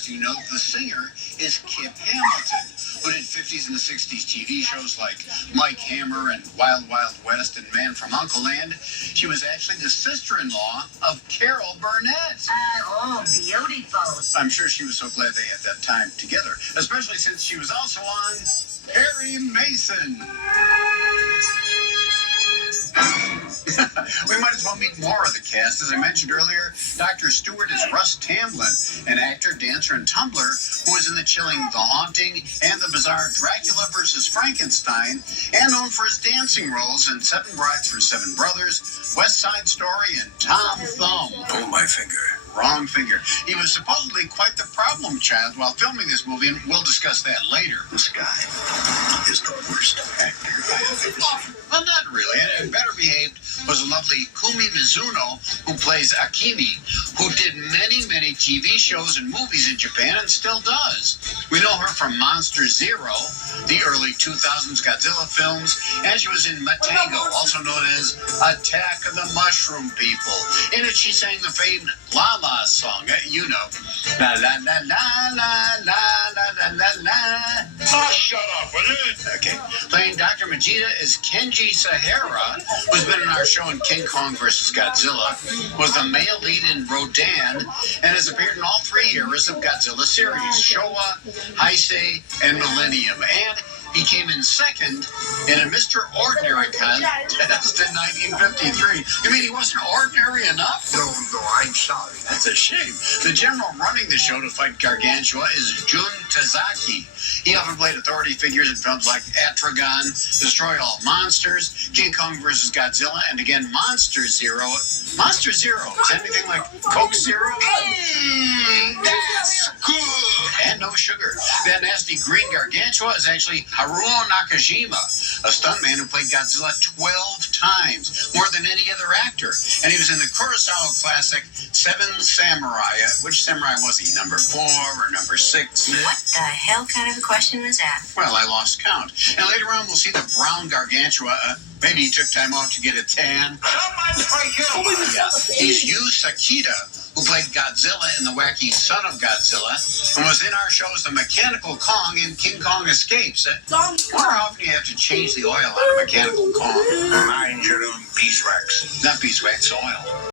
interesting to note the singer is Kip Hamilton, who did 50s and the 60s TV shows like Mike Hammer and Wild Wild West and Man from Uncle-land. She was actually the sister-in-law of Carol Burnett. Oh, beautiful. I'm sure she was so glad they had that time together, especially since she was also on Perry Mason. We might as well meet more of the cast. As I mentioned earlier, Dr. Stewart is Russ Tamblyn, an actor, dancer, and tumbler who was in the chilling The Haunting and the bizarre Dracula vs. Frankenstein, and known for his dancing roles in Seven Brides for Seven Brothers, West Side Story, and Tom Thumb. Oh, my finger. Wrong finger. He was supposedly quite the problem child while filming this movie, and we'll discuss that later. This guy is the worst actor I have ever seen. Well, not really. And better behaved was the lovely Kumi Mizuno, who plays Akimi, who did many, many TV shows and movies in Japan and still does. We know her from Monster Zero, the early 2000s Godzilla films, and she was in Matango, also known as Attack of the Mushroom People. In it, she sang the famed La La song, you know. La la la la la la la la la. Oh, shut up, will you? Okay. Playing Dr. Majida is Kenji Sahara, who's been in our show in King Kong vs. Godzilla, was the male lead in Rodan, and has appeared in all three eras of Godzilla series, Showa, Heisei, and Millennium. And he came in second in a Mr. Ordinary contest in 1953. You mean he wasn't ordinary enough? No, I'm sorry. That's a shame. The general running the show to fight Gargantua is Jun Tazaki. He often played authority figures in films like Atragon, Destroy All Monsters, King Kong vs. Godzilla, and again, Monster Zero. Monster Zero, is anything like Coke Zero? That's good! And no sugar. That nasty green Gargantua is actually Haruo Nakajima, a stuntman who played Godzilla 12 times, more than any other actor. And he was in the Kurosawa classic Seven Samurai. Which samurai was he, number 4 or number 6? What the hell kind of a question was that? Well, I lost count. And later on, we'll see the brown Gargantua. Maybe he took time off to get a tan. He's Yu Sakita, who played Godzilla in The Wacky Son of Godzilla, and was in our shows The Mechanical Kong and King Kong Escapes. Wonder how often you have to change the oil on a Mechanical Kong. Mind your own beeswax. Not beeswax, oil.